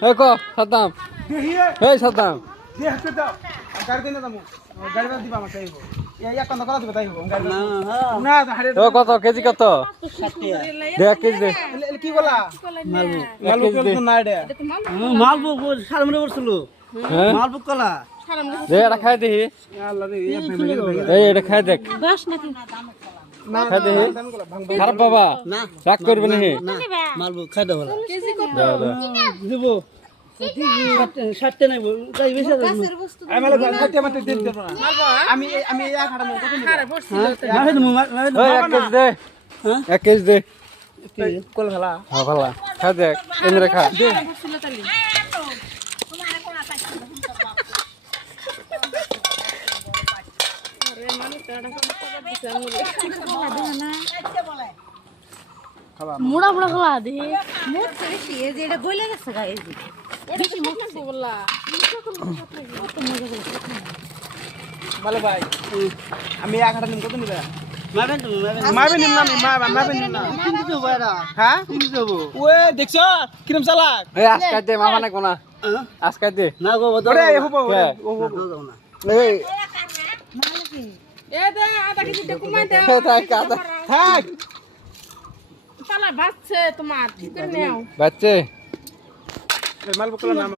এই ক সাদ্দাম দেখিয়ে এই সাদ্দাম দে হাতে দাও গাড়ি দিন দামু গাড়ি দিবা আমাকে তাইব এক কান্দা করা দিবা তাইব গাড়ি না না হাড়ে ও কত কেজি কত 60 দে এক কেজি দে কি বলা মালবু তো না রে মালবো সামনে বসছিল হ্যাঁ মালবো কলা দে এটা খাই দেখি আল্লাহ রে এই এটা খাই দেখ না খাই দেখি খারাপ বাবা না রাগ করবে নাকি না মালবো খাই দাও বলা দাও দাও দিব 60 নাই তাই বেশি আমি মালবু খাইতে মাতে দিন দেব না আমি আমি এক হাড়া মতো কত নিব না হয় তুমি ওই এক কেজি দে হ্যাঁ? এক কেজি দে কল খেলা হ্যাঁ ভালো খাই দেখ এমনি খা দে মুড়া মুড়া খোলা দে মুখ বেশি এই যে এটা গলে গেছে গা এই যে বেশি মুখ বললা ভালো ভাই আমি এক হাড়া নিব কত নিবা মাবেন তুমি মাবেন মাবে নিম না মাবে নিম না কিন্তু তো বাইরা হ্যাঁ কিন্তু দেবো ওয়ে দেখছো কিরম চালাক এই আজকে দে মামা না কোনা আজকে দে না গো বদল ওরে হবো কে? ও হবো দাও না এই এ দে আধা কেজি দে কমাই দে তাই কাদা থাক পালা বাচ্চা তোমার ঠিক করে নাও বাচ্চে মালবু কলা নাম